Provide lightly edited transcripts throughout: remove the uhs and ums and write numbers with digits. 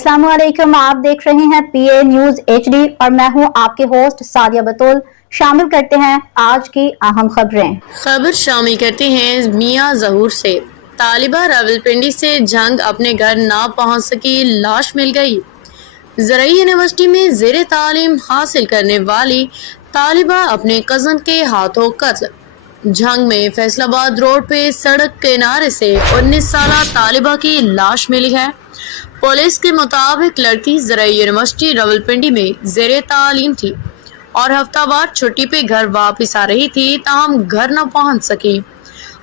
अस्सलाम वालेकुम, आप देख रहे हैं PA न्यूज HD और मैं हूं आपके होस्ट सादिया बतूल। शामिल करते हैं आज की अहम खबरें। खबर शामिल करते हैं मियां ज़हूर से। तालिबा रावलपिंडी से जंग अपने घर ना पहुंच सकी, लाश मिल गई। ज़राई यूनिवर्सिटी में ज़ेरे तालीम हासिल करने वाली तालिबा अपने कज़न के हाथों कत्ल। जंग में फैसलाबाद रोड पे सड़क किनारे से 19 साला तालिबा की लाश मिली है। पुलिस के मुताबिक लड़की ज़राई यूनिवर्सिटी रावलपिंडी में ज़ेरे तालीम थी और हफ्तावार छुट्टी पे घर वापस आ रही थी, ताहम घर न पहुंच सकी।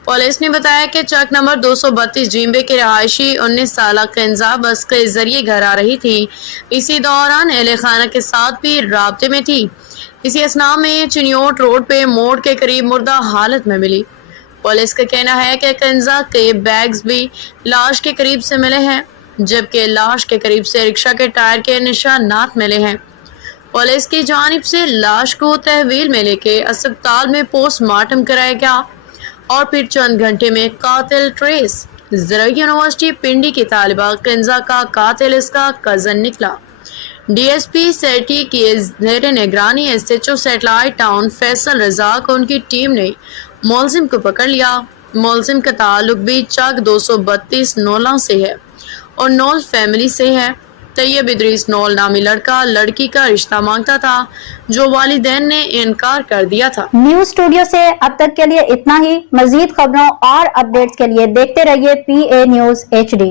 पुलिस ने बताया कि ट्रक नंबर 232 जीम्बे के रहायशी 19 साल कंजा बस के जरिए घर आ रही थी। इसी दौरान अहले खाना के साथ भी राब्ते में थी। इसी असना में चिनियोट रोड पे मोड़ के करीब मुर्दा हालत में मिली। पुलिस का कहना है कि कंजा के बैग्स भी लाश के करीब से मिले हैं, जबकि लाश के करीब से रिक्शा के टायर के निशानात मिले हैं। पुलिस की जानिब से लाश को तहवील में लेके अस्पताल में पोस्टमार्टम कराया गया और फिर चंद घंटे में कातिल ट्रेस। ज़राई यूनिवर्सिटी पिंडी की तालिबा कंजा का कातिल इसका कज़न निकला। DSP सेठी की ज़ेरे निगरानी SHO satellite town Faisal Razzaq उनकी टीम ने मुलजिम को पकड़ लिया। मुलजिम का ताल्लुक भी चक 232 नोला से है और नोल फैमिली से है। तैयब इदरीस नोल नामी लड़का लड़की का रिश्ता मांगता था, जो वालिदैन ने इनकार कर दिया था। न्यूज स्टूडियो से अब तक के लिए इतना ही। मजीद खबरों और अपडेट्स के लिए देखते रहिए PA न्यूज HD।